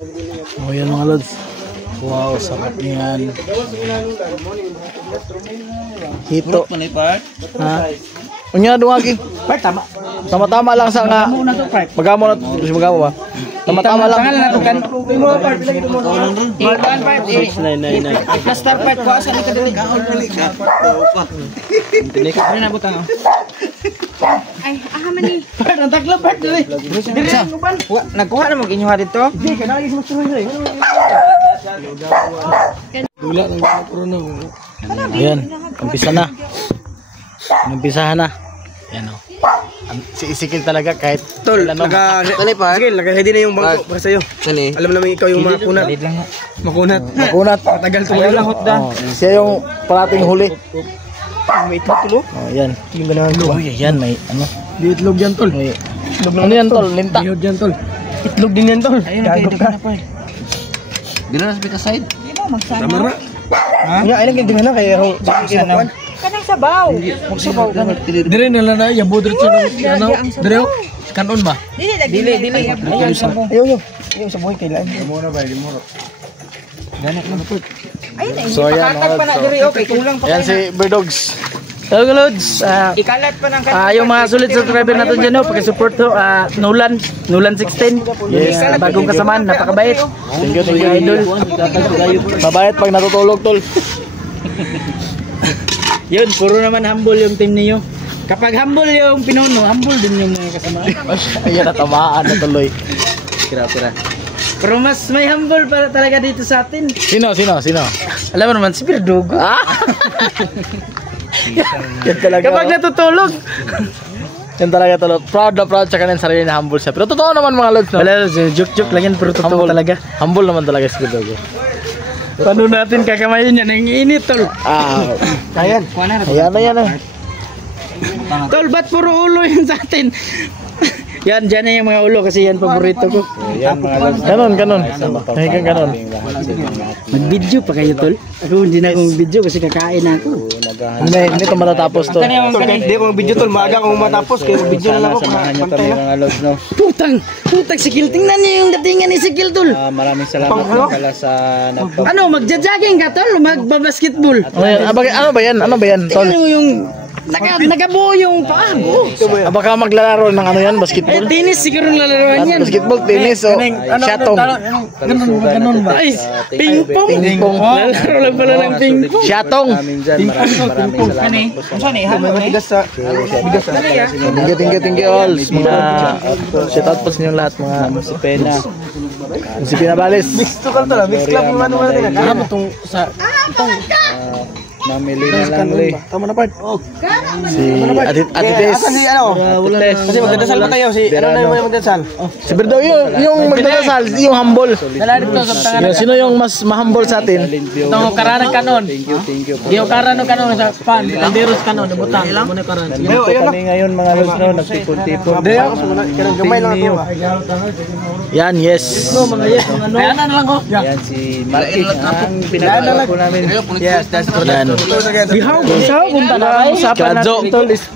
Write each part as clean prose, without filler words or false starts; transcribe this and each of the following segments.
Oh, yan mga lods. Wow, sarap niyan. Hito. Ha? Unya duwagi. Tama. Tama-tama lang sa nga. Magamo na ba? Tama-tama lang. Plaster part ko asa ni kadali kaon dali ka. Dili ka na butang. Ay, man ni. Ang tagla part dali. Dili uban. Nagkuha na mag inyuha dito. Di ka na mas tuloy dali. Dula lang pro na. Ayan, umpisa na. Umpisahan na. Yan o. Si Isikil talaga kahit Tol, sige, nag-ready na yung bangko para sa'yo. Alam naman ikaw yung makunat. Makunat. Matagal tumayo. Siya yung parating huli. May itlog tulo. Oh, yan. Yung ganahan mo. Oh, yan may ano. Di itlog yan, Tol. May ano yan, tol? Linta. Itlog yan, Tol. Itlog din yan, Tol. Gagok ka. Dito na sa pita side. Di ba magsana? Tama na. Nga, ayun ang hindi na kaya ako. Kanang sabaw. Magsabaw ka. Dire nila na, yabo dire siya. Dire o? Kanon ba? Dili. Ayaw sa buhay kailan. Limoro ba? Limoro. Ganit mo po. Ayun na. So, ayan, mga lods. Okay, kulang pa. Ayan si Birdogs. Hello, lods. Ikalat pa ng Yung mga sulit subscriber natin dyan, pakisupport to. Nolan 16. Yes, bagong kasamaan, napakabait. Thank you, idol. Mabait pag natutulog, tol. Yun, puro naman humble yung team niyo. Kapag humble yung pinuno, humble din yung mga kasama. Ayan, natamaan na tuloy. Tira. Pero mas may humble pa talaga dito sa atin. Sino? Alam mo naman, si Birdogo. Yan talaga. Kapag natutulog. Yan talaga tol. Proud na proud sa kanyang sarili na humble siya. Pero totoo naman mga lods, no? Wala, joke lang yan, pero totoo talaga. Humble naman talaga si Birdogo. Paano natin kakamayin yan? Ang init, Tol. Ayan. Ayan na. Tol, ba't puro ulo yan sa atin? Yan, dyan na yung mga ulo kasi yan paborito ko. Ganon. Nahigang ganon. Mag-video pa kayo, Tol? Ako hindi na akong video kasi kakain na ako. Hindi ito matatapos to. Hindi akong video, Tol. Maaga akong matapos. Kaya video na lang ako. Pantay na. Putang, Sikil. Tingnan niyo yung datingan ni Sikil, Tol. Maraming salamat pala sa Ano, magja-jogging ka, Tol? Magbabasketball? Ano ba yan, tol? Tingnan mo yung nagabuo yung paago. Baka maglalaro ng ano yan, basketball? Tennis siguro lalaroan yan. Basketball, tennis, o shatong. Ganun ba? Ay, ping-pong. Lalaro lang pala ng ping-pong. Shatong. Maraming salamat. Thank you all. Mga shout out po sa inyo lahat, mga musipena. Musipena Balis. Mix club yung ano natin. Ano itong sa Namili na lang rin. Tama na, part. si Atites. Asan si ano? Kasi magdadasal pa tayo. Ano na yung magdadasal? Si Birdo, yung magdadasal, yung humble. Sino yung mas mahumble sa atin? Itong karanang kanon. Thank you. Yung karanang kanon sa pan. Kalderos kanon. Butang. Muna karan. Kami ngayon mga lods no, nagtipon-tipon. Gamay lang ako. Yan, yes. Ayan na lang ko. Yan si Martin ang pinagawa po namin. Yes, that's correct. Yan. Gisaw punta na ba? Kadjo.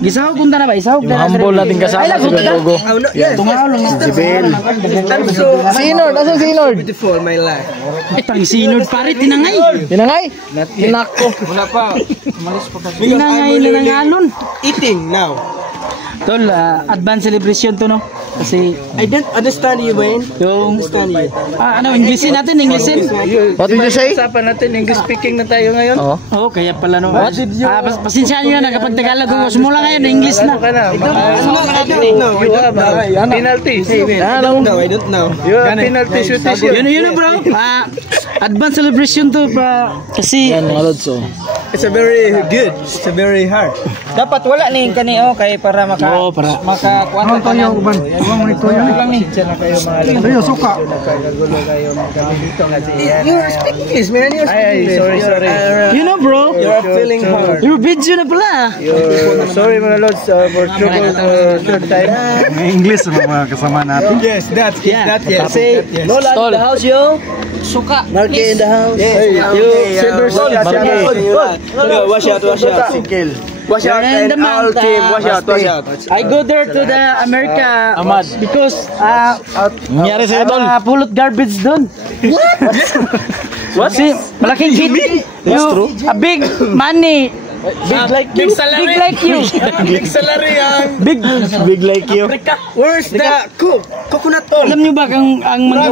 Gisaw punta na ba? Isaw Yung humble natin kasama si Birdogo. Si Bel. Si Inord, asan si Inord? Beautiful my life. Pang sinod pare tinangay. Tinangay? Tinako. Wala pa. Umalis pa kasi. Tinangay na nangalon. Eating now. Tol, advance celebration to no? Kasi I don't understand you, Wayne. Yung Englishin natin, Englishin. What did you say? Usapan natin, English speaking na tayo ngayon. Oo, kaya pala no. Pasensya niyo na kapag Tagalog ko simula ngayon English na. I don't know. You have penalty. I don't know. You have penalty shooting. Yun bro. Advance celebration to pa kasi Yan mga lods, oh. it's a very good. It's a very hard. Dapat wala ni kanio kay para makakuha ka ng uban. Uwang mo ito yun lang ni. Ayo suka. You speak English, man. You speak English. Sorry. You know, bro. You're feeling hard. Your video na pala. Sorry mga lods for trouble short time. English mga kasama natin. Yes, that's Say, Lola in the house, yo. Suka. Marke in the house. You, Silver Soul. Wash out. Sikil. Wash out And and the all month, team. Wash out. Wash out. I go there to the America Ahmad. because Nangyari sa'yo, Tol? pulot garbage doon. What? Si malaking hit. A big money. Big like you. Big like you. Big salary yan. Big like you. Where's the coconut tol? Alam niyo ba ang mga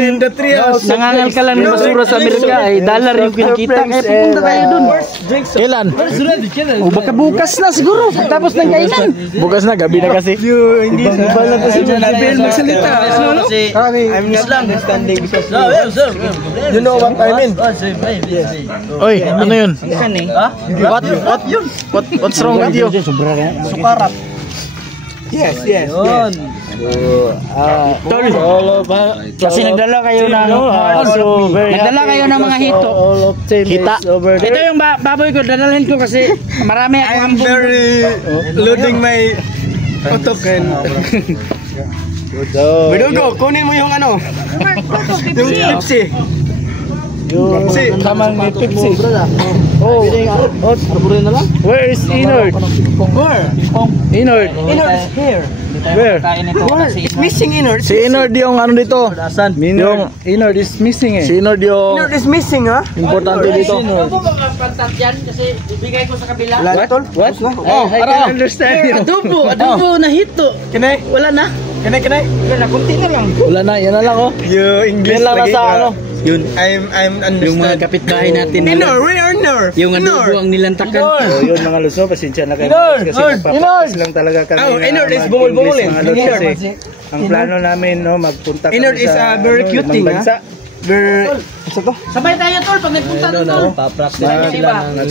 In the treehouse. nangangal ka lang ng basura sa Amerika ay dollar yung kinikita kaya pupunta tayo doon. Kailan? O baka bukas na siguro tapos ng kainan. Bukas na, gabi na kasi. Hindi ba na kasi Bill magsalita. I'm not understanding because you know what I mean. Oy, ano yun? What's wrong with you? Sukarap. Yes. Kasi nagdala kayo ng nagdala kayo ng mga hito. Kita. Ito yung baboy ko, dadalhin ko kasi marami akong I'm ambong. very loading my utok and Bidugo, kunin mo yung ano? Yung Pepsi. Si, Tamang may Pepsi. Oh, na lang. Where is Inord? where? Inord. Inord is here. Where? Where? It's missing Inord. Si Inord yung ano dito. Yung Inord is missing si Inord yung Inord is missing, ha? importante dito. Ano ba mga pantat yan? Kasi ibigay ko sa kabila. What? Oh, I can understand. Adobo na hito. Kinay? Wala na. Kinay? Wala na, kunti na lang. Wala na, yan na lang oh. Yung English Yan lang lagi, nasa ano. Yun. I'm understand. Yung mga kapitbahay natin. Inord, where are Inord? Yung adobo ang nilantakan. Oh, Yun mga luso, pasensya na kayo. Inord! Kasi nagpapapas lang talaga kami. Oh, na Inord is mag-English, bumul-bumul eh. mga luso, Inord. kasi ang plano namin, no, magpunta kami Inord is sa very ano, cute ibang thing, ha? bansa. Very... Ito to? Sabay tayo tol pag nagpunta doon tol.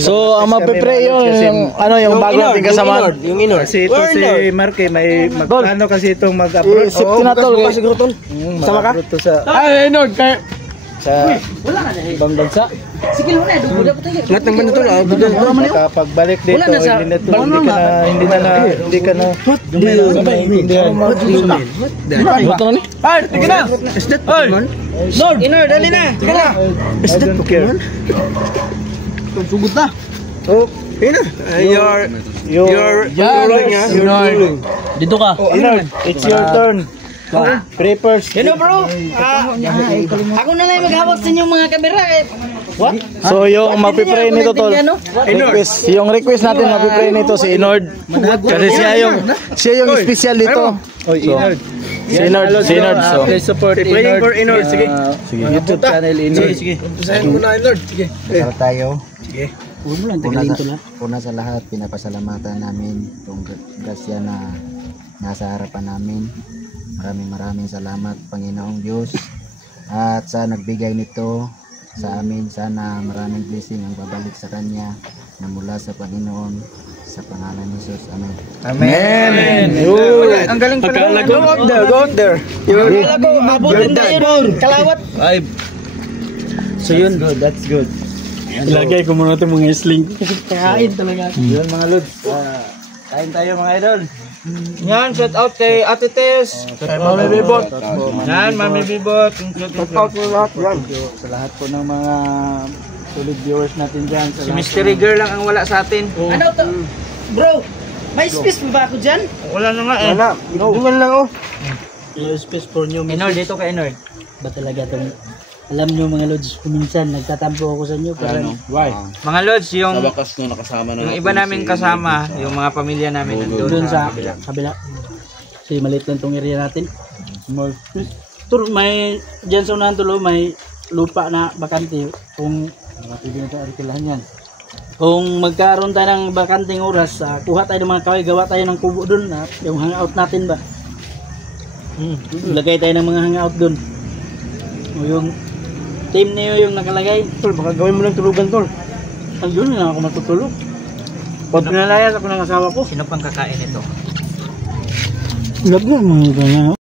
So, ang mapipre yung ano yung bago nating kasama. Yung Inord. Kasi ito si Marque, may magplano kasi itong mag-abroad. Safety na tol. Siguro tol. Sama ka? Mag-abroad to sa Inord kay sa Wala na dahil. ibang bansa. Sige lang na, adobo na po tayo. Lahat ng banda tol, ah. pagbalik dito, Wala na sa- hindi ka na Buto na ni. Ay, tingnan na! Is that Pokemon? Lord, Inor, dali na. Tingnan na! Is that Pokemon? Sugot na. Oh, tingnan na! You're ruling, ha? You're ruling. Dito ka. Inord, it's your turn. Preppers. Hello bro. Ako na lang maghawak sa inyong mga kamera eh. What? So, yung mapipre nito tol. Request, yung request natin mapipre nito si Inord. Kasi siya yung special dito. Inord. Si Inord. So, Please support Playing for Inord, sige. YouTube channel Inord. Usahin mo na, Inord. Sige. Para tayo, Huwag mo lang tagalin to lang. una sa lahat, pinapasalamatan namin itong grasya na nasa harapan namin. Maraming salamat, Panginoong Diyos. At sa nagbigay nito sa amin, sana maraming blessing ang babalik sa Kanya na mula sa Panginoon. Sa pangalan ni Jesus. Amen. Amen. Ang galing pala. Go out there. Kala ko, abutin tayo doon. Kalawat. So yun. That's good. Ilagay ko muna itong mga sling. Kain talaga. Yun mga lods. Kain tayo mga idol. Yan, shout out kay Ate Tess. Mami Bibot. Yan, Mami Bibot. Shout out kay lahat yan. Sa lahat po ng mga solid viewers natin dyan. Si Mystery Girl lang ang wala sa atin. Ano to? Bro, may space pa ba ako dyan? Wala na nga eh. Wala. Dungan lang oh. No space for new. Inord, dito ka Inord. Ba talaga itong... Alam nyo mga lods, kuminsan nagtatampo ako sa inyo. Parang, Why? Mga Lods, yung nakasama yung iba namin kasama, yung mga pamilya namin nandun doon sa sa kabila. Kasi maliit lang tong area natin. More space. Tur may diyan sa unahan tulo may lupa na bakante kung kung magkaroon tayo ng bakanting oras, kuha tayo ng mga kaway, gawa tayo ng kubo doon, yung hangout natin ba. Lagay tayo ng mga hangout doon. O yung team niyo yung nakalagay. Tol, baka gawin mo ng tulugan, Tol. Ang doon na ako matutulog. Pag pinalayas ako ng asawa ko. Sino pang kakain ito? Lag na mga ganyan.